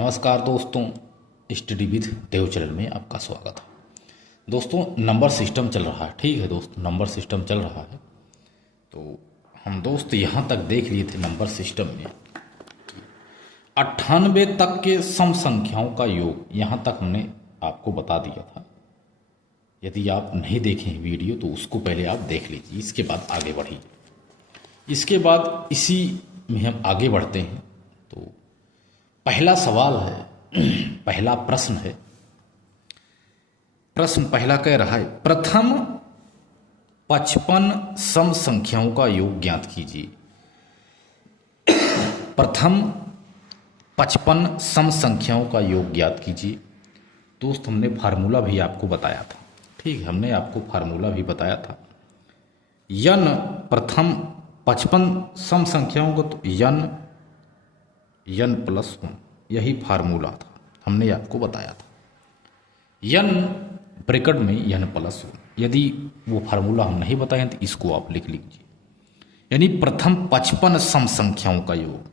नमस्कार दोस्तों, study with Dev channel में आपका स्वागत है। दोस्तों नंबर सिस्टम चल रहा है, ठीक है दोस्तों, नंबर सिस्टम चल रहा है। तो हम दोस्त यहाँ तक देख लिए थे नंबर सिस्टम में 98 तक के सम संख्याओं का योग, यहाँ तक हमने आपको बता दिया था। यदि आप नहीं देखें वीडियो तो उसको पहले आप देख लीजिए, इसके बाद आगे बढ़िए। इसके बाद इसी में हम आगे बढ़ते हैं। तो पहला सवाल है, पहला प्रश्न है। प्रश्न पहला कह रहा है, प्रथम 55 सम संख्याओं का योग ज्ञात कीजिए। प्रथम 55 सम संख्याओं का योग ज्ञात कीजिए। दोस्त हमने फार्मूला भी आपको बताया था, ठीक है, हमने आपको फार्मूला भी बताया था। यन प्रथम 55 सम संख्याओं को तो यन प्लस 1, यही फार्मूला था, हमने आपको बताया था। यन ब्रैकेट में यन प्लस 1, यदि वो फार्मूला हम नहीं बताएं तो इसको आप लिख लीजिए। यानी प्रथम 55 सम संख्याओं का योग,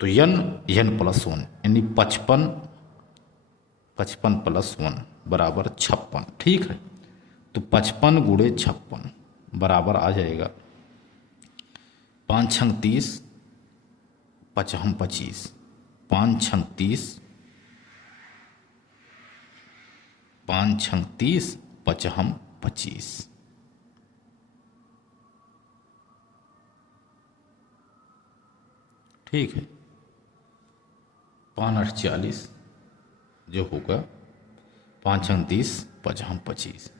तो यन प्लस 1 यानी 55 प्लस 1 बराबर 56, ठीक है। तो 55 गुणे 56 बराबर आ जाएगा 5 छंग 30, 5 हम 25, 5 छंग 30, 5 छंग 30, 5 हम 25। ठीक है, 5 8 40 जो होगा 5 छंग 30, 5 हम 25,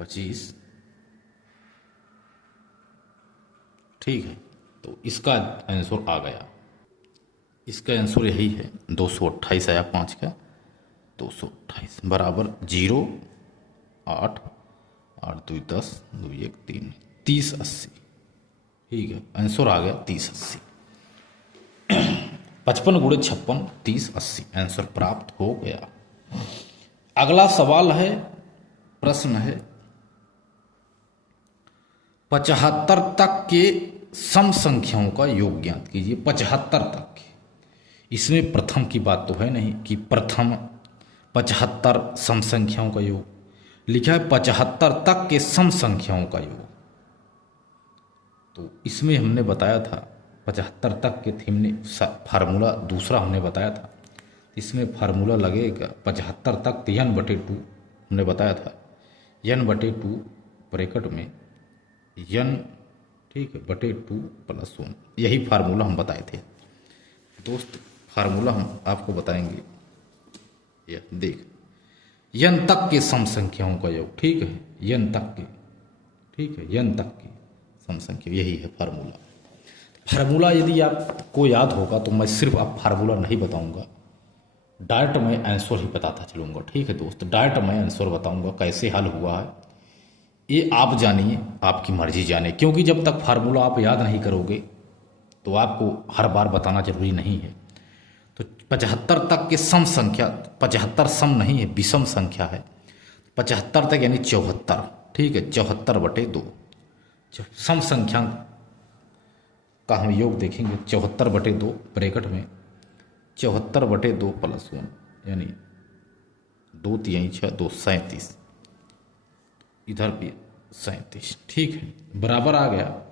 25। ठीक है, तो इसका आंसर आ गया। इसका आंसर यही है, 228 आया 5 का, 228 बराबर 0 8 8 2 10 2 1 3 30 80। ठीक है, आंसर आ गया 30 80। 55 गुणे 56 30 80 आंसर प्राप्त हो गया। अगला सवाल है, प्रश्न है 75 तक के सम संख्याओं का योग ज्ञात कीजिए। 75 तक के, इसमें प्रथम की बात तो है नहीं कि प्रथम 75 सम संख्याओं का योग, लिखा है 75 तक के सम संख्याओं का योग। तो इसमें हमने बताया था 75 तक के थीम ने फार्मूला दूसरा हमने बताया था। इसमें फार्मूला लगेगा 75 तक तो n/2 हमने बताया था, n/2 ब्रैकेट में n, ठीक है, /2 प्लस 1, यही फार्मूला हम बताए थे दोस्त। फार्मूला हम आपको बताएंगे, यह देख, n तक के सम संख्याओं का योग, ठीक है, n तक के, ठीक है, n तक की सम संख्या, यही है फार्मूला। फार्मूला यदि आपको याद होगा तो मैं सिर्फ आप फार्मूला नहीं बताऊंगा, डायरेक्ट मैं आंसर ही बताता चलूंगा, ठीक है दोस्त। डायरेक्ट मैं आंसर बताऊंगा कैसे हल हुआ है, ये आप जानिए, आपकी मर्जी जाने, क्योंकि जब तक फार्मूला आप याद नहीं करोगे तो आपको हर बार बताना जरूरी नहीं है। तो 75 तक के सम संख्या, 75 सम नहीं है, विषम संख्या है। 75 तक यानी 74, ठीक है, 74/2 सम संख्या का हम योग देखेंगे। 74/2 ब्रैकेट में 74/2 प्लस 1 यानी 2 3 6 2 37, इधर भी 37, ठीक है, बराबर आ गया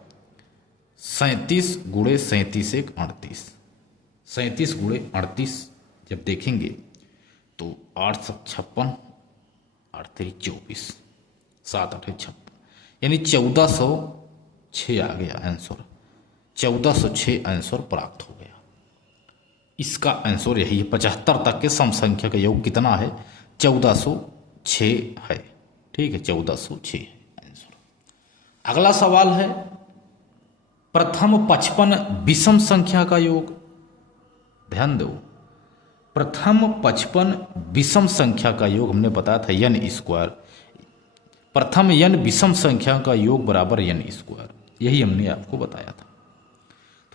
37 गुणे 37 1 38। 37 गुणे 38 जब देखेंगे तो 8 7 56, 8 3 24, 7 8 56, यानी 1406 आ गया आंसर। 1406 आंसर प्राप्त हो गया। इसका आंसर यही है। 75 तक के सम संख्या का योग कितना है? 1406 है, ठीक है, 1406 आंसर। अगला सवाल है, प्रथम 55 विषम संख्या का योग। ध्यान दो, प्रथम 55 विषम संख्या का योग हमने बताया था n²। प्रथम n विषम संख्या का योग बराबर n², यही हमने आपको बताया था।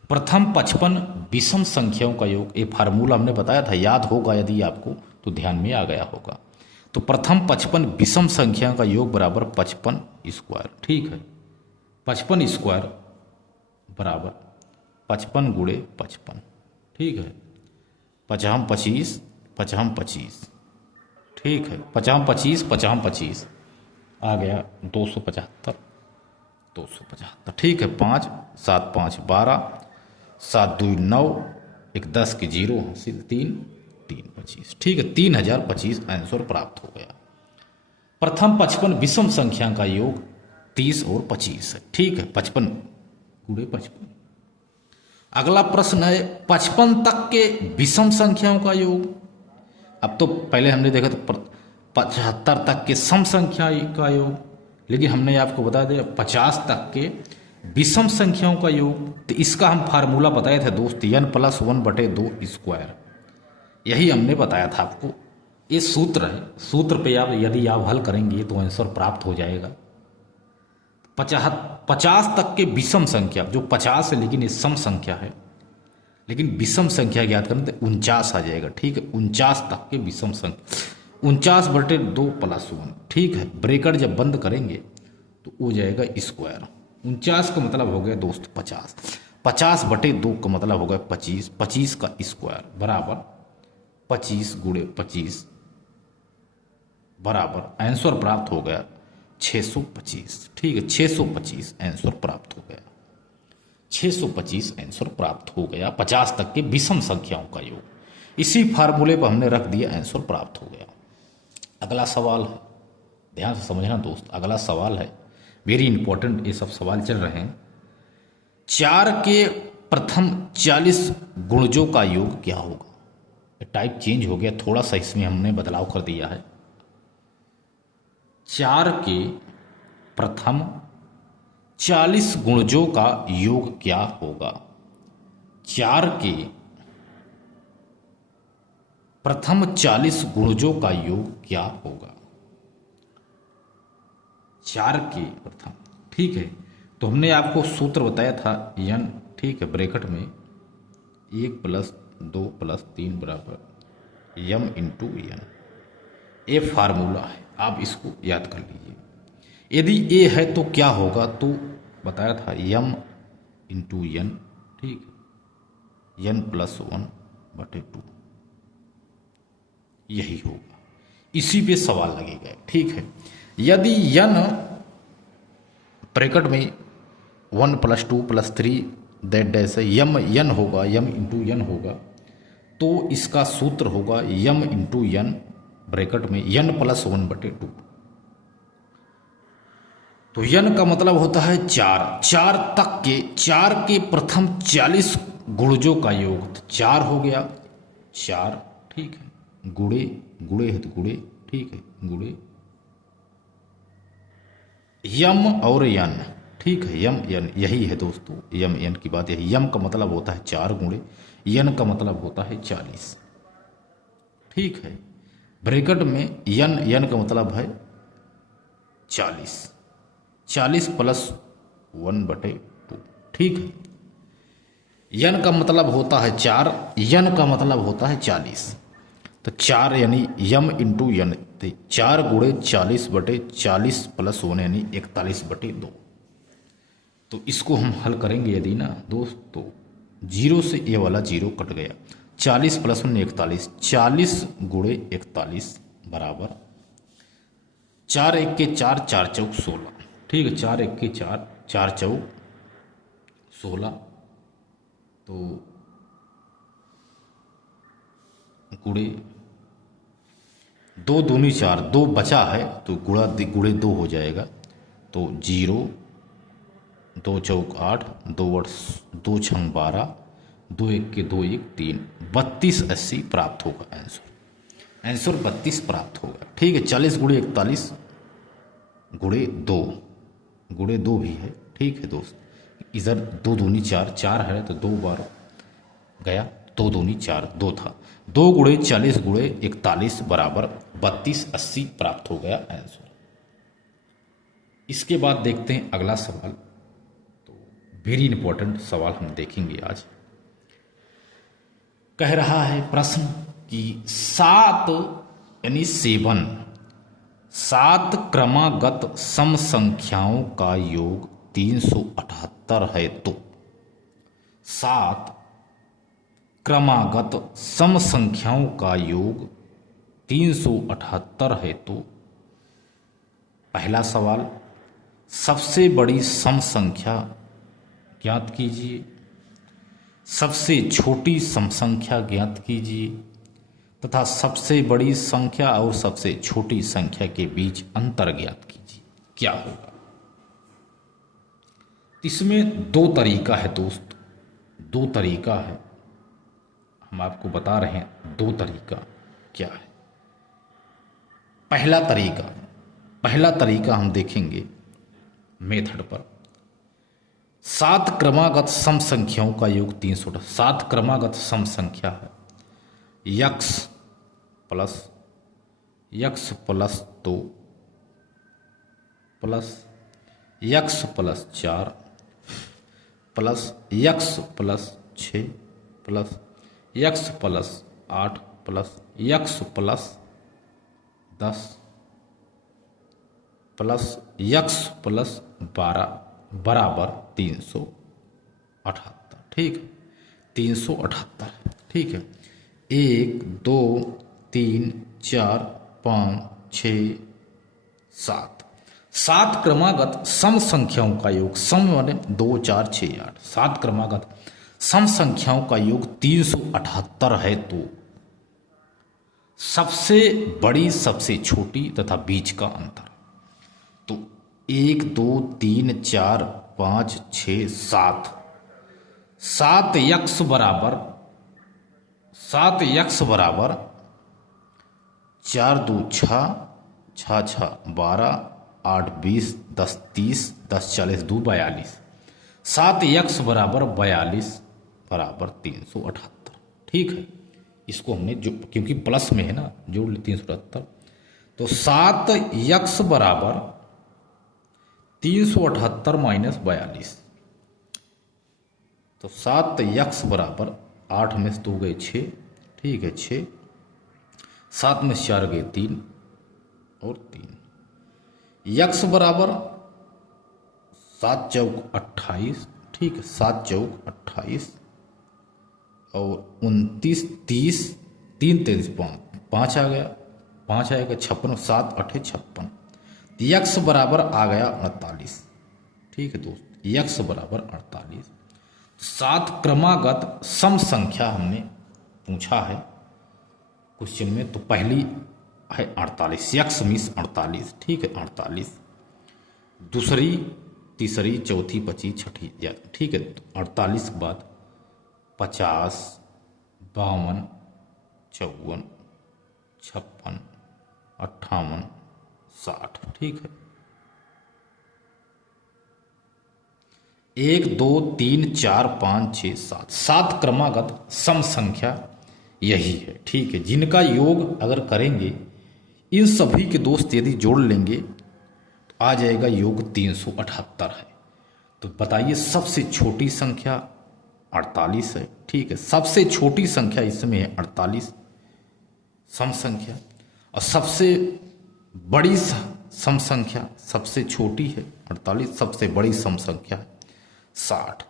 प्रथम 55 विषम संख्याओं का योग, ये फार्मूला हमने बताया था, याद होगा यदि आपको तो ध्यान में आ गया होगा। तो प्रथम 55 विषम संख्या का योग बराबर 55², ठीक है, 55² बराबर 55 गुणे 55, ठीक है, पचहम 25, पचहम 25, ठीक है, पचहम 25, पचहम 25 आ गया 275, 275, ठीक है। 5 7 5 12, 7 2 9, एक 10 की 0, 3 3 25, ठीक है। 3025 आंसर प्राप्त हो गया। प्रथम 55 विषम संख्या का योग 30 और 25 है, ठीक है। 55 गुणे 55। अगला प्रश्न है 55 तक के विषम संख्याओं का योग। अब तो पहले हमने देखा तो 75 तक के सम संख्या का योग, लेकिन हमने आपको बता दिया 50 तक के विषम संख्याओं का योग। तो इसका हम फार्मूला बताए थे दोस्त, n+1/2²। यही हमने बताया था आपको, ये सूत्र है। सूत्र पे आप यदि आप हल करेंगे तो आंसर प्राप्त हो जाएगा। 50 तक के विषम संख्या, जो 50 है लेकिन ये सम संख्या है, लेकिन विषम संख्या ज्ञात करें तो 49 आ जाएगा, ठीक है। 49 तक के विषम संख्या 49/2 + 1, ठीक है। ब्रेकेट जब बंद करेंगे तो हो जाएगा स्क्वायर। 49 का मतलब हो गया दोस्त 50, 50/2 का मतलब होगा 25, 25 का स्क्वायर बराबर 25 × 25 बराबर आंसर प्राप्त हो गया 625, ठीक है। 625 आंसर प्राप्त हो गया, 625 आंसर प्राप्त हो गया। 50 तक के विषम संख्याओं का योग। इसी फार्मूले पर हमने रख दिया, आंसर प्राप्त हो गया। अगला सवाल है, ध्यान से समझना दोस्त, अगला सवाल है वेरी इंपॉर्टेंट, ये सब सवाल चल रहे हैं। 4 के प्रथम 40 गुणजों का योग क्या होगा। टाइप चेंज हो गया थोड़ा सा, इसमें हमने बदलाव कर दिया है। 4 के प्रथम 40 गुणजों का योग क्या होगा। 4 के प्रथम 40 गुणजों का योग क्या होगा। 4 के प्रथम, ठीक है। तो हमने आपको सूत्र बताया था n, ठीक है, ब्रैकेट में 1 + 2 + 3 बराबर m × n। ये फार्मूला है, आप इसको याद कर लीजिए। यदि a है तो क्या होगा, तो बताया था m × n, ठीक है, n+1/2 यही होगा। इसी पे सवाल लगेगा, ठीक है। यदि n ब्रैकेट में 1 + 2 + 3 दैट डैश है, m n होगा, m × n होगा, तो इसका सूत्र होगा m × n ब्रैकेट में n+1/2। तो n का मतलब होता है 4, 4 के प्रथम 40 गुणजों का योग। तो 4 हो गया, 4, ठीक है, गुणे है तो गुणे, ठीक है, गुणे यम और n, ठीक है, यम n यही है दोस्तों, यम n की बात यही। यम का मतलब होता है 4 गुणे, n का मतलब होता है 40, ठीक है। ब्रैकेट में n का मतलब है 40, 40 + 1/2, ठीक है। n का मतलब होता है 4, n का मतलब होता है 40। तो 4 यानी m × n, 4 × 40/40 + 1 यानी 41/2। तो इसको हम हल करेंगे यदि ना दोस्त, तो 0 से ये वाला 0 कट गया, 40 + 1 41, 40 × 41 बराबर 4 1 के 4, 4 चौक 16, ठीक है। 4 1 के 4, 4 चौक 16, तो गुणे 2 दूनी 4, 2 बचा है तो गुणे 2 हो जाएगा। तो 0, 2 चौक 8, 2 छंग 12, 2 1 के 2 1 3, 32 80 प्राप्त होगा आंसर। आंसर 32 प्राप्त होगा, ठीक है। 40 × 41 गुणे 2, गुणे 2 भी है, ठीक है दोस्त। इधर 2 दूनी 4, 4 है तो 2 बार गया, 2 दूनी 4, 2 था, 2 × 40 × 41 बराबर 32 80 प्राप्त हो गया आंसर। इसके बाद देखते हैं अगला सवाल। तो वेरी इंपॉर्टेंट सवाल हम देखेंगे आज। कह रहा है प्रश्न कि 7 यानी 7 क्रमागत सम संख्याओं का योग 378 है, तो 7 क्रमागत सम संख्याओं का योग 378 है। तो पहला सवाल, सबसे बड़ी सम संख्या ज्ञात कीजिए, सबसे छोटी सम संख्या ज्ञात कीजिए तथा सबसे बड़ी संख्या और सबसे छोटी संख्या के बीच अंतर ज्ञात कीजिए। क्या होगा? इसमें दो तरीका है दोस्त, दो तरीका है, हम आपको बता रहे हैं दो तरीका क्या है। पहला तरीका हम देखेंगे मेथड पर। 7 क्रमागत सम संख्याओं का योग 300। 7 क्रमागत सम संख्या है x plus 2 plus x plus 4 plus x plus 6 plus x plus 8 plus x plus 10 plus x plus 12 बराबर 378। ठीक है, 378। ठीक है, 1 2 3 4 5 6 7 7 क्रमागत सम संख्याओं का योग, सम माने 2 4 6 8, 7 क्रमागत सम संख्याओं का योग 378 है। तो सबसे बड़ी सबसे छोटी तथा बीच का अंतर, तो 1 2 3 4 5 6 7 7 यक्स बराबर 4 2 6 6 6 12 8 20 10 30 10 40 2 42, 7 यक्स बराबर 42 बराबर 378। ठीक है, इसको हमने जो क्योंकि प्लस में है ना जोड़ ले 378, तो 7 यक्स बराबर 378 माइनस 42, तो 7 यक्स बराबर 8 में से 2 गए 6। ठीक है, 6 7 में 4 गए 3 और 3, यक्स बराबर 7 चौक 28। ठीक है, 7 चौक 28 और 29 30 3 23 5 आ गया, 5 आएगा 56, 7 8 56, यक्स बराबर आ गया 48। ठीक है दोस्त, यक्स बराबर 48। 7 क्रमागत सम संख्या हमने पूछा है क्वेश्चन में, तो पहली है 48, यक्स मीन्स 48। ठीक है, 48, दूसरी तीसरी चौथी पची छठी। ठीक है, तो 48 के बाद 50 52 54 56 58 60। ठीक है, 1 2 3 4 5 6 7 7 क्रमागत सम संख्या यही है। ठीक है, जिनका योग अगर करेंगे इन सभी के दोस्त यदि जोड़ लेंगे तो आ जाएगा योग 378 है। तो बताइए सबसे छोटी संख्या 48 है। ठीक है, सबसे छोटी संख्या इसमें है 48 सम संख्या, और सबसे बड़ी सम संख्या सबसे छोटी है 48, सबसे बड़ी सम संख्या है 60।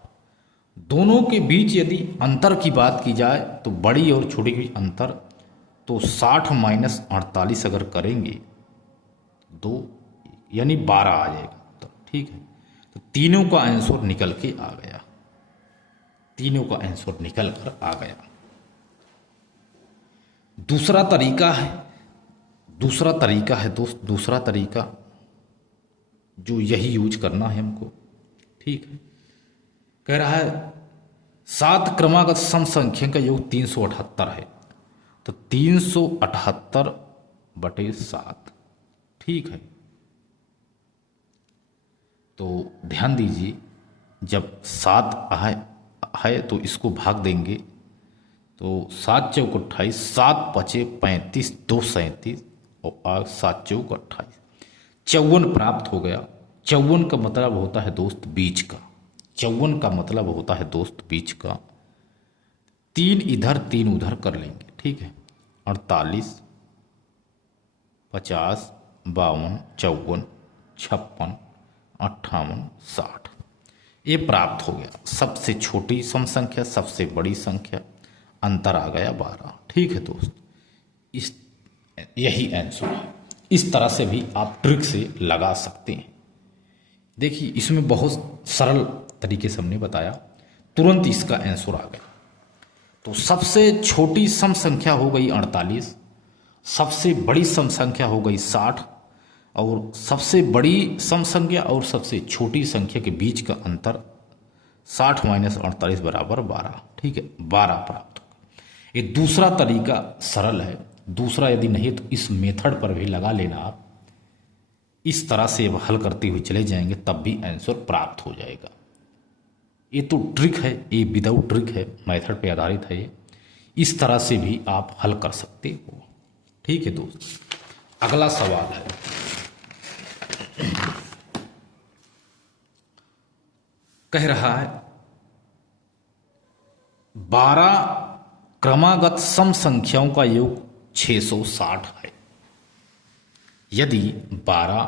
दोनों के बीच यदि अंतर की बात की जाए तो बड़ी और छोटी के बीच अंतर, तो 60 माइनस 48 अगर करेंगे 2 यानी 12 आ जाएगा। तो ठीक है, तो तीनों का आंसर निकल के आ गया, तीनों का आंसर निकल कर आ गया। दूसरा तरीका है दोस्त, दूसरा तरीका जो यही यूज करना है हमको। ठीक है, कह रहा है 7 क्रमागत सम संख्या का योग 378 है, तो 378 बटे 7। ठीक है, तो ध्यान दीजिए जब 7 है तो इसको भाग देंगे, तो 7 चौक 28, 7 पचे 35, 2 37 और 7 चौक 28, 54 प्राप्त हो गया। 54 का मतलब होता है दोस्त बीच का, 54 का मतलब होता है दोस्त बीच का। 3 इधर 3 उधर कर लेंगे। ठीक है, 48 50 52 54 56 58 60 ये प्राप्त हो गया। सबसे छोटी सम संख्या सबसे बड़ी संख्या, अंतर आ गया 12। ठीक है दोस्त, इस यही आंसर है। इस तरह से भी आप ट्रिक से लगा सकते हैं। देखिए इसमें बहुत सरल तरीके से हमने बताया, तुरंत इसका आंसर आ गया। तो सबसे छोटी सम संख्या हो गई 48, सबसे बड़ी सम संख्या हो गई 60, और सबसे बड़ी सम संख्या और सबसे छोटी संख्या के बीच का अंतर 60 माइनस 48 बराबर 12। ठीक है, 12 प्राप्त होगा। ये दूसरा तरीका सरल है। दूसरा यदि नहीं तो इस मेथड पर भी लगा लेना आप, इस तरह से हल करते हुए चले जाएंगे तब भी आंसर प्राप्त हो जाएगा। ये तो ट्रिक है, ये विदाउट ट्रिक है, मेथड पे आधारित है ये। इस तरह से भी आप हल कर सकते हो। ठीक है दोस्त, अगला सवाल है, कह रहा है 12 क्रमागत सम संख्याओं का योग 660 है। यदि 12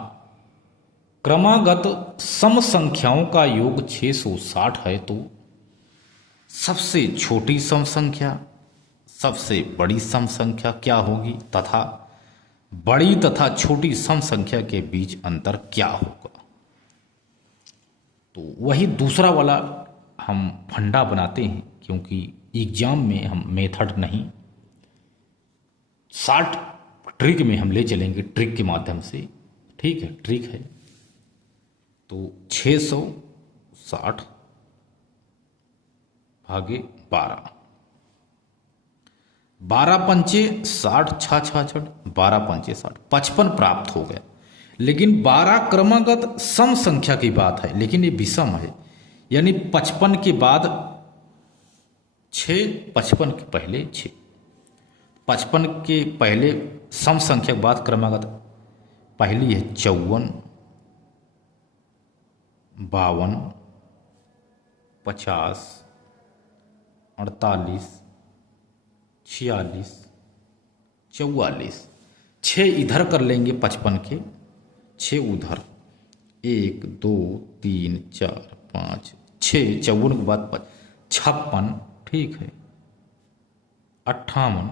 क्रमागत सम संख्याओं का योग 660 है तो सबसे छोटी सम संख्या, सबसे बड़ी सम संख्या क्या होगी तथा बड़ी तथा छोटी सम संख्या के बीच अंतर क्या होगा। तो वही दूसरा वाला हम फंडा बनाते हैं, क्योंकि एग्जाम में हम मेथड नहीं, शॉर्ट ट्रिक में हम ले चलेंगे, ट्रिक के माध्यम से। ठीक है, ट्रिक है। तो 660 भागे 12, 12 पंचे 60, 6 12 पंचे 60, 55 प्राप्त हो गया। लेकिन 12 क्रमागत सम संख्या की बात है, लेकिन ये विषम है, यानी 55 के बाद 6, 55 के पहले 6, 55 के पहले सम संख्या के बाद क्रमागत पहली है 54, 52, 50, 48, 46, 44, 6 इधर कर लेंगे 55 के, 6 उधर, 1 2 3 4 5 6, 54 के बाद 56, ठीक है, 58,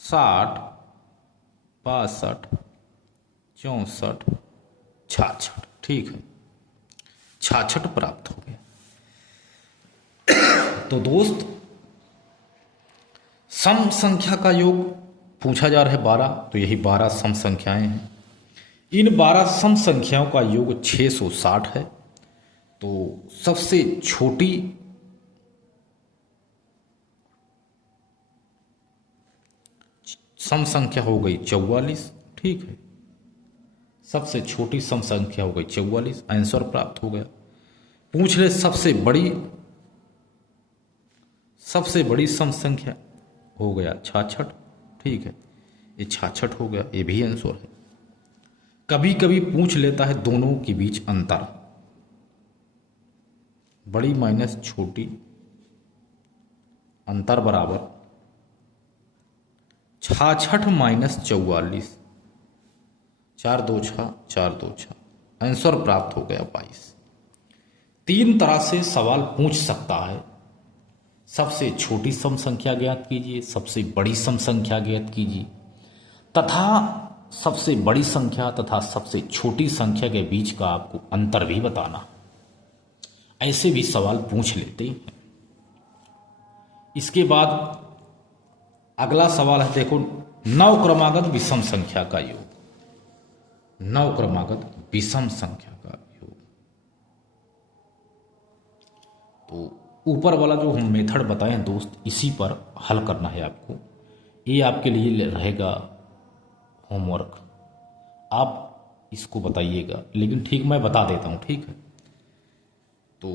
60, 62, 64, 66, ठीक है, 66 प्राप्त हो गया। तो दोस्त सम संख्या का योग पूछा जा रहा है 12, तो यही 12 सम संख्याएं हैं। इन 12 सम संख्याओं का योग 660 है। तो सबसे छोटी सम संख्या हो गई 44, ठीक है, सबसे छोटी सम संख्या हो गई 44, आंसर प्राप्त हो गया। पूछ ले सबसे बड़ी सम संख्या हो गया 66, ठीक है, ये 66 हो गया, ये भी आंसर है। कभी कभी पूछ लेता है दोनों के बीच अंतर, बड़ी माइनस छोटी, अंतर बराबर 66 माइनस 44, 4 2 6, 4 2 6, आंसर प्राप्त हो गया 22। 3 तरह से सवाल पूछ सकता है। सबसे छोटी सम संख्या ज्ञात कीजिए, सबसे बड़ी सम संख्या ज्ञात कीजिए, तथा सबसे बड़ी संख्या तथा सबसे छोटी संख्या के बीच का आपको अंतर भी बताना। ऐसे भी सवाल पूछ लेते हैं। इसके बाद अगला सवाल है, देखो 9 क्रमागत विषम संख्या का योग, 9 क्रमागत विषम संख्या का योग। तो ऊपर वाला जो हम मेथड बताए हैं दोस्त, इसी पर हल करना है आपको। ये आपके लिए रहेगा होमवर्क, आप इसको बताइएगा, लेकिन ठीक मैं बता देता हूं, ठीक है। तो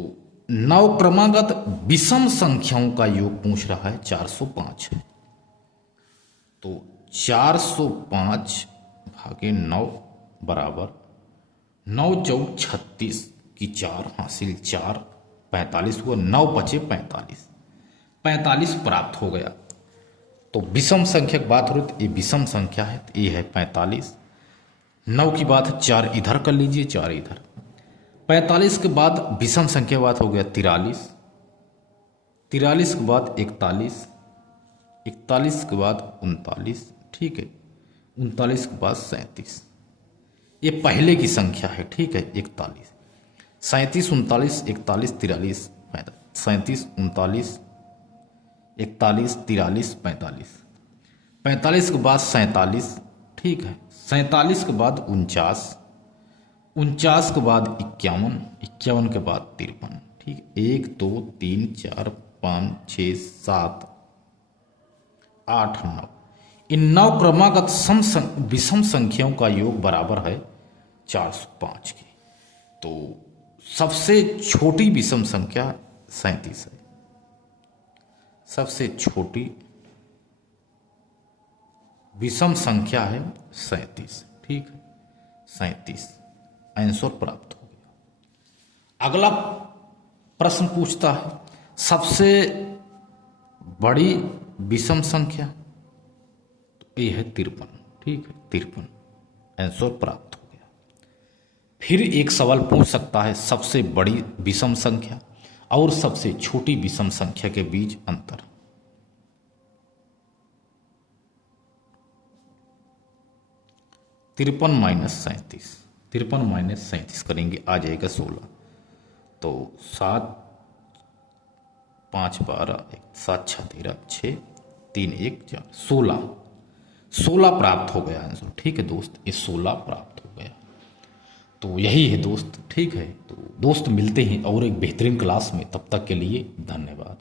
9 क्रमागत विषम संख्याओं का योग पूछ रहा है, 405 है। तो 405 भागे 9 बराबर 9 चौक 36 की 4 हासिल 4, 45 हुआ, 9 बचे 45, 45 प्राप्त हो गया। तो विषम संख्या की बात हो रही, तो ये विषम संख्या है, तो ये है 45। 9 की बात है, 4 इधर कर लीजिए, 4 इधर। 45 के बाद विषम संख्या बात हो गया 43, 43 के बाद 41, 41 के बाद 39, ठीक है, 39 के बाद 37। ये पहले की संख्या है, ठीक है, 41, 37, 39, 41, 43, 37, 39, 41, 43, 45, 45 के बाद 47, ठीक है, 47 के बाद 49, 49 के बाद 51, 51 के बाद 53, ठीक है, 1 2 3 4 5 6 7 8 9, इन 9 क्रमागत विषम संख्याओं का योग बराबर है 405 के। तो सबसे छोटी विषम संख्या 37 है, सबसे छोटी विषम संख्या है 37, ठीक है, 37 आंसर प्राप्त हो गया। अगला प्रश्न पूछता है सबसे बड़ी विषम संख्या, तो ये है 53, ठीक है, 53 आंसर प्राप्त हो गया। फिर एक सवाल पूछ सकता है सबसे बड़ी विषम संख्या और सबसे छोटी विषम संख्या के बीच अंतर। तिरपन माइनस 37 करेंगे, आ जाएगा 16। तो 7 5 12 7 6 13 6 3 1 4 16 प्राप्त हो गया आंसर, ठीक है दोस्त, ये 16 प्राप्त हो गया। तो यही है दोस्त, ठीक है। तो दोस्त मिलते हैं और एक बेहतरीन क्लास में, तब तक के लिए धन्यवाद।